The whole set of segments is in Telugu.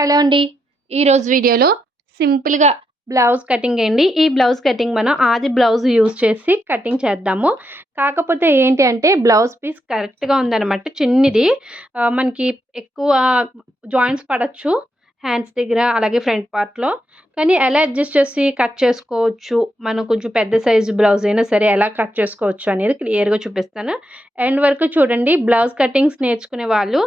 హలో అండి. ఈరోజు వీడియోలో సింపుల్‌గా బ్లౌజ్ కటింగ్ అండి. ఈ బ్లౌజ్ కటింగ్ మనం ఆది బ్లౌజ్ యూజ్ చేసి కటింగ్ చేద్దాము. కాకపోతే ఏంటి అంటే బ్లౌజ్ పీస్ కరెక్ట్‌గా ఉందనమాట. చిన్నది మనకి ఎక్కువ జాయింట్స్ పడొచ్చు. హ్యాండ్స్ దగ్గర అలాగే ఫ్రంట్ పార్ట్‌లో. కానీ ఎలా అడ్జస్ట్ చేసి కట్ చేసుకోవచ్చు. మనం కొంచెం పెద్ద సైజు బ్లౌజ్ అయినా సరే ఎలా కట్ చేసుకోవచ్చు అనేది క్లియర్‌గా చూపిస్తాను. ఎండ్ వరకు చూడండి. బ్లౌజ్ కటింగ్స్ నేర్చుకునే వాళ్ళు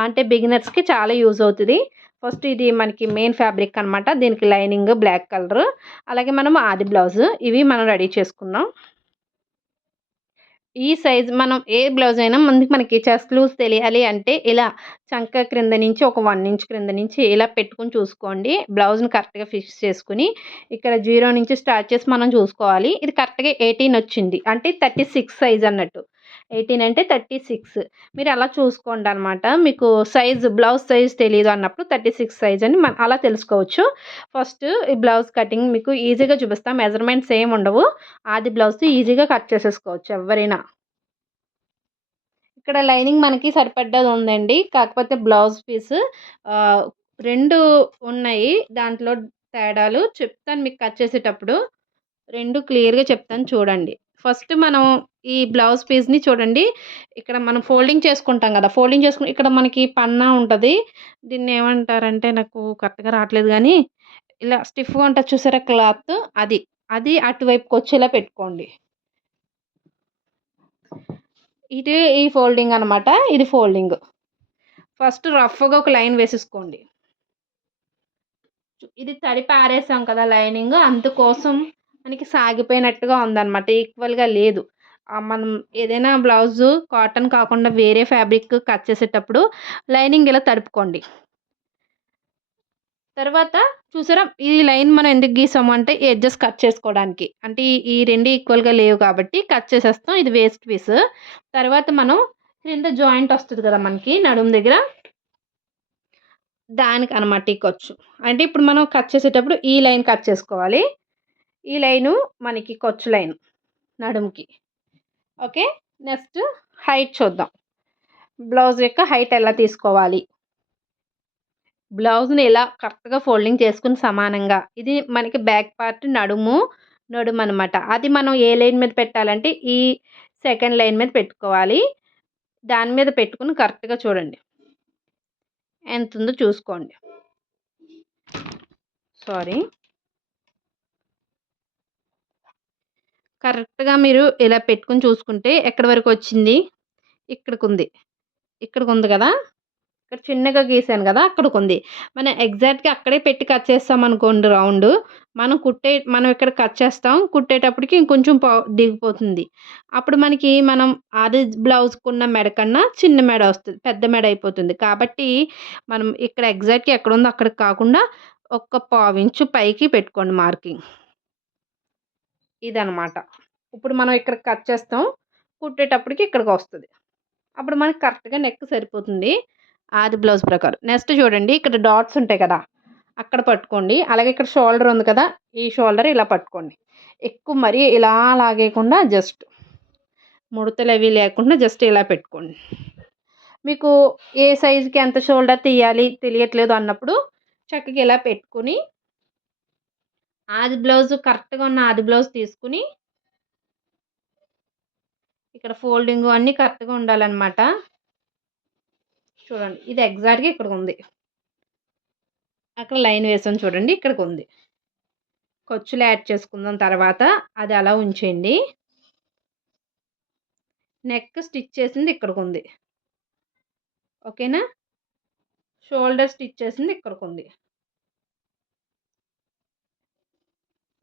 అంటే బిగినర్స్‌కి చాలా యూజ్ అవుతది. ఫస్ట్ ఇది మనకి మెయిన్ ఫ్యాబ్రిక్ అనమాట. దీనికి లైనింగ్ బ్లాక్ కలరు. అలాగే మనం ఆది బ్లౌజు ఇవి మనం రెడీ చేసుకుందాం. ఈ సైజ్ మనం ఏ బ్లౌజ్ అయినా ముందుకు మనకి చెస్ట్ లూజ్ తెలియాలి అంటే ఇలా చంక క్రింద నుంచి ఒక 1 ఇంచ్ క్రింద నుంచి ఇలా పెట్టుకొని చూసుకోండి. బ్లౌజ్‌ని కరెక్ట్‌గా ఫిక్స్ చేసుకొని ఇక్కడ 0 నుంచి స్టార్ట్ చేసి మనం చూసుకోవాలి. ఇది కరెక్ట్‌గా 18 వచ్చింది. అంటే 36 సైజ్ అన్నట్టు. 18 అంటే 36 మీరు అలా చూసుకోండనమాట. మీకు బ్లౌజ్ సైజ్ తెలీదు అన్నప్పుడు 36 సైజ్ అని అలా తెలుసుకోవచ్చు. ఫస్ట్ ఈ బ్లౌజ్ కటింగ్ మీకు ఈజీగా చూపిస్తా. మెజర్‌మెంట్స్ ఏమి ఉండవు. ఆది బ్లౌజ్‌తో ఈజీగా కట్ చేసేసుకోవచ్చు ఎవ్వరైనా. ఇక్కడ లైనింగ్ మనకి సరిపడ్డది ఉందండి. కాకపోతే బ్లౌజ్ పీస్ ఆహ్, 2 ఉన్నాయి. దాంట్లో తేడాలు చెప్తాను మీకు కట్ చేసేటప్పుడు. 2 క్లియర్‌గా చెప్తాను చూడండి. ఫస్ట్ మనం ఈ బ్లౌజ్ పీస్‌ని చూడండి. ఇక్కడ మనం ఫోల్డింగ్ చేసుకుంటాం గదా! ఫోల్డింగ్ చేసుకొని ఇక్కడ మనకి పన్నా ఉంటది. దీన్నేమంటారంటే నాకు కరెక్ట్‌గా రావట్లేదు గానీ, ఇలా స్టిఫ్‌గా ఉంటది చూసారా క్లాత్ అది. అది అటువైపుకొచ్చేలా పెట్టుకోండి. ఇటు ఈ ఫోల్డింగ్ అనమాట. ఇది ఫోల్డింగ్. ఫస్ట్ రఫ్‌గా ఒక లైన్ వేసేసుకోండి. ఇది తడిపి ఆరేసాం కదా లైనింగ్ అందుకోసం మనకి సాగిపోయినట్టుగా ఉందనమాట. ఈక్వల్‌గా లేదు. మనం ఏదైనా బ్లౌజు కాటన్ కాకుండా వేరే ఫ్యాబ్రిక్ కట్ చేసేటప్పుడు లైనింగ్ ఇలా తడుపుకోండి. తర్వాత చూసారా ఈ లైన్ మనం ఎందుకు గీసాము అంటే ఈ ఎడ్జెస్ కట్ చేసుకోవడానికి. అంటే ఈ 2 ఈక్వల్‌గా లేవు కాబట్టి కట్ చేసేస్తాం. ఇది వేస్ట్ పీస్. తర్వాత మనం క్రింద జాయింట్ వస్తది కదా మనకి నడుము దగ్గర దానికనమాట ఈ ఖర్చు. అంటే ఇప్పుడు మనం కట్ చేసేటప్పుడు ఈ లైన్ కట్ చేసుకోవాలి. ఈ లైను మనకి ఖర్చు లైను నడుముకి. ఓకే. నెక్స్ట్ హైట్ చూద్దాం. బ్లౌజ్ యొక్క హైట్ ఎలా తీసుకోవాలి? బ్లౌజ్‌ని ఇలా కరెక్ట్‌గా ఫోల్డింగ్ చేసుకొని సమానంగా ఇది మనకి బ్యాక్ పార్ట్ నడుమనమాట. అది మనం ఏ లైన్ మీద పెట్టాలంటే ఈ సెకండ్ లైన్ మీద పెట్టుకోవాలి. దాని మీద పెట్టుకొని కరెక్ట్‌గా చూడండి. ఎంతుందో చూసుకోండి. సారీ. కరెక్ట్‌గా మీరు ఇలా పెట్టుకొని చూసుకుంటే ఎక్కడి వరకొచ్చింది? ఇక్కడికుంది. ఇక్కడికుంది గదా! ఇక్కడ చిన్నగా గీసాను గదా! అక్కడికుంది. మనం ఎగ్జాక్ట్‌గా అక్కడే పెట్టి కట్ చేస్తామనుకోండి రౌండు, మనం ఇక్కడ కట్ చేస్తాం. కుట్టేటప్పటికి ఇంకొంచెం దిగిపోతుంది. అప్పుడు మనం అది బ్లౌజ్‌కున్న మెడ కన్నా చిన్న మెడ వస్తది. పెద్ద మెడ అయిపోతుంది. కాబట్టి మనం ఇక్కడ ఎగ్జాక్ట్‌గా ఎక్కడుందో అక్కడికి కాకుండా ఒక పావించు పైకి పెట్టుకోండి మార్కింగ్. ఇదనమాట. ఇప్పుడు మనం ఇక్కడ కట్ చేస్తాం. కుట్టేటప్పటికి ఇక్కడికొస్తది. అప్పుడు మనకి కరెక్ట్‌గా నెక్ సరిపోతుంది. ఆది బ్లౌజ్ ప్రకారం. నెక్స్ట్ చూడండి ఇక్కడ డాట్స్ ఉంటాయి కదా! అక్కడ పట్టుకోండి. అలాగే ఇక్కడ షోల్డర్ ఉంది కదా! ఈ షోల్డర్ ఇలా పట్టుకోండి. ఎక్కువ మరీ ఇలా లాగేయకుండా జస్ట్ ముడతలవి లేకుండా జస్ట్ ఇలా పెట్టుకోండి. మీకు ఏ సైజ్‌కి ఎంత షోల్డర్ తీయాలి తెలియట్లేదు అన్నప్పుడు చక్కగా ఇలా పెట్టుకొని కరెక్ట్‌గా ఉన్న ఆది బ్లౌజ్ తీసుకొని ఇక్కడ ఫోల్డింగు అన్నీ కరెక్ట్‌గా ఉండాలనమాట. చూడండి. ఇది ఎగ్జాక్ట్‌గా ఇక్కడికుంది. అక్కడ లైన్ వేసాం చూడండి. ఇక్కడికుంది. ఖర్చులు యాడ్ చేసుకుందాం తర్వాత. అది అలా ఉంచేయండి. నెక్ స్టిచ్ చేసింది ఇక్కడికుంది. ఓకేనా? షోల్డర్ స్టిచ్ చేసింది ఇక్కడికుంది.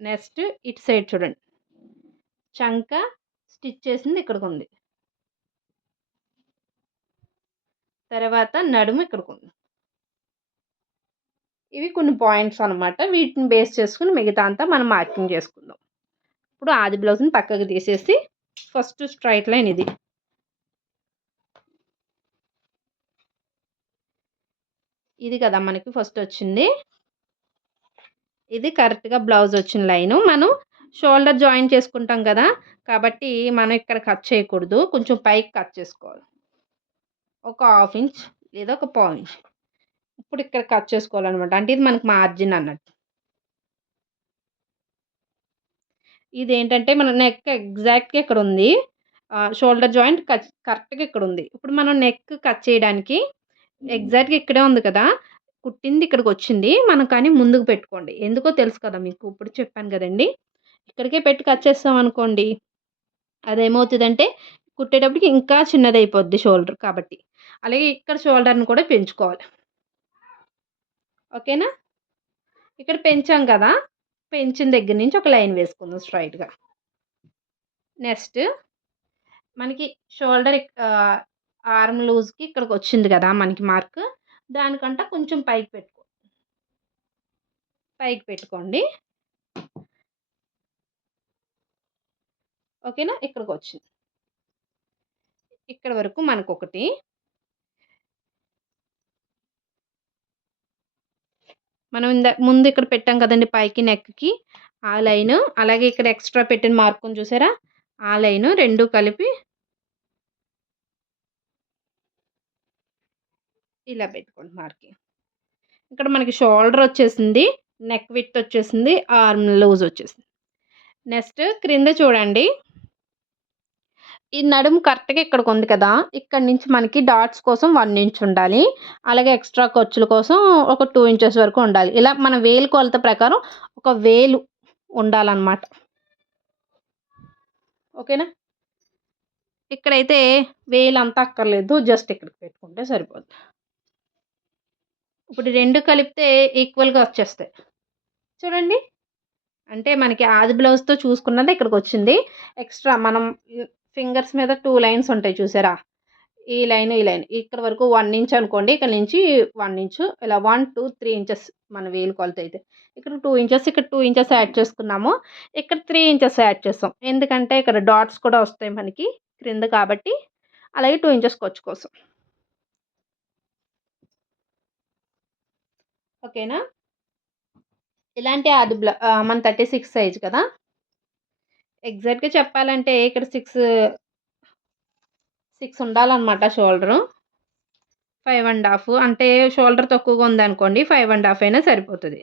నెక్స్ట్ ఇటు సైడ్ చూడండి. చంక స్టిచ్ చేసింది ఇక్కడికుంది. తర్వాత నడుము ఇక్కడికుంది. ఇవి కొన్ని పాయింట్స్ అనమాట. వీటిని బేస్ చేసుకొని మిగతా అంతా మనం మార్కింగ్ చేసుకుందాం. ఇప్పుడు ఆది బ్లౌజ్‌ని పక్కకు తీసేసి ఫస్ట్ స్ట్రెయిట్ లైన్ ఇది. ఇది కదా మనకి ఫస్ట్ వచ్చింది. ఇది కరెక్ట్‌గా బ్లౌజ్ వచ్చిన లైను. మనం షోల్డర్ జాయిన్ చేసుకుంటాం కదా! కాబట్టి మనం ఇక్కడ కట్ చేయకూడదు. కొంచెం పైకి కట్ చేసుకోవాలి. ఒక హాఫ్ ఇంచ్ లేదా ఒక పావు ఇంచ్. ఇప్పుడు ఇక్కడ కట్ చేసుకోవాలనమాట. అంటే ఇది మనకు మార్జిన్ అన్నట్టు. ఇదేంటంటే మన నెక్ ఎగ్జాక్ట్‌గా ఇక్కడుంది. షోల్డర్ జాయింట్ కరెక్ట్‌గా ఇక్కడుంది. ఇప్పుడు మనం నెక్ కట్ చేయడానికి ఎగ్జాక్ట్‌గా ఇక్కడే ఉంది కదా! కుట్టింది ఇక్కడికొచ్చింది. మనం కానీ ముందుకు పెట్టుకోండి. ఎందుకో తెలుసు కదా మీకు. ఇప్పుడు చెప్పాను గదండీ! ఇక్కడికే పెట్టి కట్ చేసామనుకోండి, అదేమవుతదంటే కుట్టేటప్పటికి ఇంకా చిన్నదయిపోద్ది షోల్డర్ కాబట్టి. అలాగే ఇక్కడ షోల్డర్‌ని కూడా పెంచుకోవాలి. ఓకేనా? ఇక్కడ పెంచాం కదా! పెంచిన దగ్గర నుంచి ఒక లైన్ వేసుకుందాం స్ట్రెయిట్‌గా. నెక్స్ట్ మనకి షోల్డర్ ఆర్మ్ లూజ్‌కి ఇక్కడికొచ్చింది గదా! మనకి మార్క్. దానికంట కొంచెం పైకి పెట్టుకోండి. ఓకేనా? ఇక్కడికొచ్చింది. ఇక్కడి వరకు మనకొకటి. మనం ముందు ఇక్కడ పెట్టాం కదండీ పైకి నెక్‌కి. ఆ లైను, అలాగే ఇక్కడ ఎక్స్‌ట్రా పెట్టిన మార్క్ ఉంది చూసారా? ఆ లైను 2 కలిపి ఇలా పెట్టుకోండి మార్కింగ్. ఇక్కడ మనకి షోల్డర్ వచ్చేసింది. నెక్ విడ్త్ వచ్చేసింది. ఆర్మ్ లూజ్ వచ్చేసింది. నెక్స్ట్ క్రింద చూడండి. ఈ నడుము కరెక్ట్‌గా ఇక్కడికుంది కదా! ఇక్కడి నుంచి మనకి డాట్స్ కోసం 1 ఇంచ్ ఉండాలి. అలాగే ఎక్స్‌ట్రా ఖర్చుల కోసం ఒక 2 ఇంచెస్ వరకు ఉండాలి. ఇలా మన వేలు కొలత ప్రకారం ఒక వేలు ఉండాలనమాట. ఓకేనా? ఇక్కడైతే వేలంతా అక్కర్లేదు. జస్ట్ ఇక్కడికి పెట్టుకుంటే సరిపోద్ది. ఇప్పుడు 2 కలిపితే ఈక్వల్‌గా వచ్చేస్తాయి. చూడండి. అంటే మనకి ఆది బ్లౌజ్‌తో చూసుకున్నది ఇక్కడికొచ్చింది. ఎక్స్‌ట్రా మనం ఫింగర్స్ మీద 2 లైన్స్ ఉంటాయి చూసారా? ఈ లైన్, ఈ లైన్. ఇక్కడి వరకు 1 ఇంచ్ అనుకోండి. ఇక్కడ నుంచి 1 ఇంచు ఇలా 1, 2, 3 ఇంచెస్ మన వేలు కొలతయితే. ఇక్కడ 2 ఇంచెస్, ఇక్కడ 2 ఇంచెస్ యాడ్ చేసుకున్నాము. ఇక్కడ 3 ఇంచెస్ యాడ్ చేసాం. ఎందుకంటే ఇక్కడ డాట్స్ కూడా వస్తాయి మనకి క్రింద కాబట్టి. అలాగే 2 ఇంచెస్ ఖర్చు కోసం. ఓకేనా? ఇలాంటి మన 36 సైజ్ కదా! ఎగ్జాక్ట్‌గా చెప్పాలంటే ఇక్కడ 6 ఉండాలనమాట షోల్డరు. 5 ½ అంటే షోల్డర్ తక్కువగా ఉందనుకోండి 5 ½ అయినా సరిపోతది.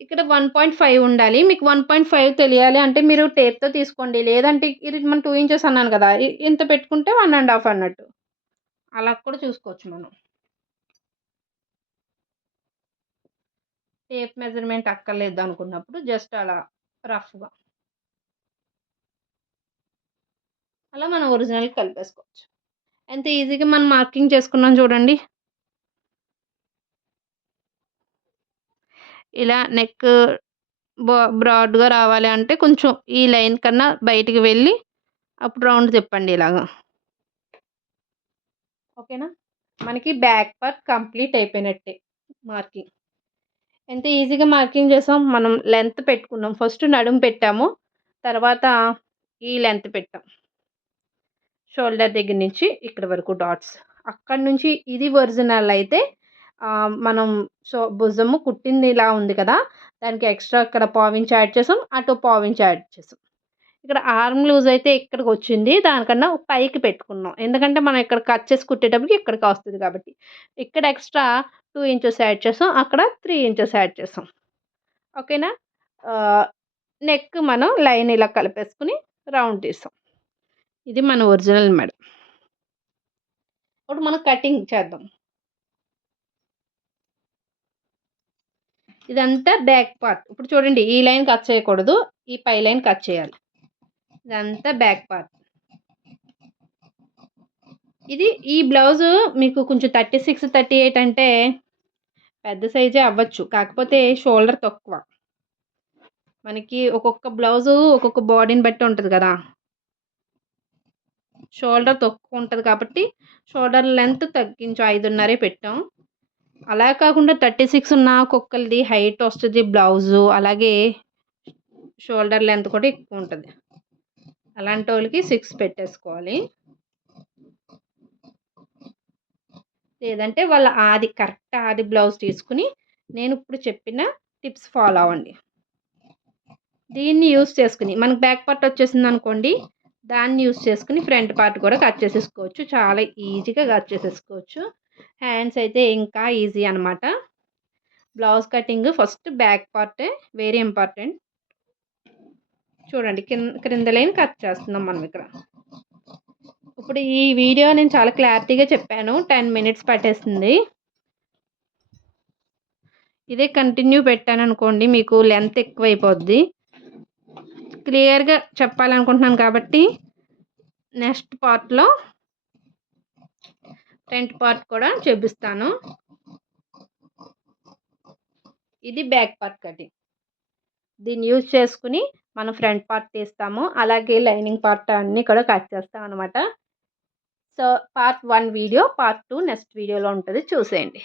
ఇక్కడ 1.5 ఉండాలి. మీకు 1.5 తెలియాలి అంటే మీరు టేప్‌తో తీసుకోండి. లేదంటే ఇది మనం 2 ఇంచెస్ అన్నాను కదా! ఇంత పెట్టుకుంటే 1 ½ అన్నట్టు. అలా కూడా చూసుకోవచ్చు మనం. టేప్ మెజర్‌మెంట్ అక్కర్లేదు అనుకున్నప్పుడు జస్ట్ అలా రఫ్‌గా. అలా మనం ఒరిజినల్‌కి కలిపేసుకోవచ్చు. ఎంత ఈజీగా మనం మార్కింగ్ చేసుకున్నాం చూడండి. ఇలా నెక్ బ్రాడ్‌గా రావాలి అంటే కొంచెం ఈ లైన్ కన్నా బయటికి వెళ్ళి అప్పుడు రౌండ్ తిప్పండి ఇలాగా. ఓకేనా? మనకి బ్యాక్ పార్ట్ కంప్లీట్ అయిపోయినట్టే మార్కింగ్. ఎంత ఈజీగా మార్కింగ్ చేసాం. మనం లెంత్ పెట్టుకున్నాం. ఫస్ట్ నడుము పెట్టాము. తర్వాత ఈ లెంత్ పెట్టాం. షోల్డర్ దగ్గర నుంచి ఇక్కడి వరకు డాట్స్. అక్కడి నుంచి ఇది ఒరిజినల్ అయితే మనం భుజము కుట్టింది ఇలా ఉంది కదా! దానికి ఎక్స్‌ట్రా ఇక్కడ పావించి యాడ్ చేసాం. అటు పావించి యాడ్ చేసాం. ఇక్కడ ఆర్మ్ లూజ్ అయితే ఇక్కడికొచ్చింది. దానికన్నా పైకి పెట్టుకున్నాం. ఎందుకంటే మనం ఇక్కడ కట్ చేసి కుట్టేటప్పటికి ఇక్కడికొస్తది కాబట్టి. ఇక్కడ ఎక్స్‌ట్రా 2 ఇంచెస్ యాడ్ చేసాం. అక్కడ 3 ఇంచెస్ యాడ్ చేసాం. ఓకేనా? ఆహ్, నెక్ మనం లైన్ ఇలా కలిపేసుకొని రౌండ్ తీసాం. ఇది మన ఒరిజినల్ మెడ. ఇప్పుడు మనం కటింగ్ చేద్దాం. ఇదంతా బ్యాక్ పార్ట్. ఇప్పుడు చూడండి ఈ లైన్ కట్ చేయకూడదు. ఈ పై లైన్ కట్ చేయాలి. ఇదంతా బ్యాక్ పార్ట్. ఈ బ్లౌజు మీకు కొంచెం 36, 38 అంటే పెద్ద సైజే అవ్వచ్చు. కాకపోతే షోల్డర్ తక్కువ. మనకి ఒక్కొక్క బ్లౌజు ఒక్కొక్క బాడీని బట్టి ఉంటది గదా! షోల్డర్ తక్కువ ఉంటది కాబట్టి షోల్డర్ లెంత్ తగ్గించి 5.5 పెట్టాం. అలా కాకుండా 36 ఉన్న ఒక్కొక్కళ్ళది హైట్ వస్తది బ్లౌజు. అలాగే షోల్డర్ లెంత్ కూడా ఎక్కువుంటది. అలాంటోళ్ళకి 6 పెట్టేసుకోవాలి. లేదంటే వాళ్ళ కరెక్ట్ ఆది బ్లౌజ్ తీసుకొని నేను ఇప్పుడు చెప్పిన టిప్స్ ఫాలో అవ్వండి. దీన్ని యూజ్ చేసుకుని మనకు బ్యాక్ పార్ట్ వచ్చేసిందనుకోండి, దాన్ని యూజ్ చేసుకుని ఫ్రంట్ పార్ట్ కూడా కట్ చేసేసుకోవచ్చు. చాలా ఈజీగా కట్ చేసేసుకోవచ్చు. హ్యాండ్స్ అయితే ఇంకా ఈజీ అనమాట. బ్లౌజ్ కటింగ్ ఫస్ట్ బ్యాక్ పార్టే వెరీ ఇంపార్టెంట్. చూడండి క్రింద లైన్ కట్ చేస్తున్నాం మనం ఇక్కడ. ఇప్పుడు ఈ వీడియో నేను చాలా క్లారిటీగా చెప్పాను. 10 మినిట్స్ పట్టేస్తుంది. ఇదే కంటిన్యూ పెట్టాననుకోండి మీకు లెంత్ ఎక్కువైపోద్ది. క్లియర్గా చెప్పాలనుకుంటున్నాను కాబట్టి నెక్స్ట్ పార్ట్లో ఫ్రంట్ పార్ట్ కూడా చూపిస్తాను. ఇది బ్యాక్ పార్ట్ కటింగ్. దీన్ని యూజ్ చేసుకుని మనం ఫ్రంట్ పార్ట్ తీస్తాము. అలాగే లైనింగ్ పార్ట్ అన్నీ కూడా కట్ చేస్తాం అనమాట. So part 1 video, part 2 next వీడియోలో ఉంటుంది, చూసేయండి.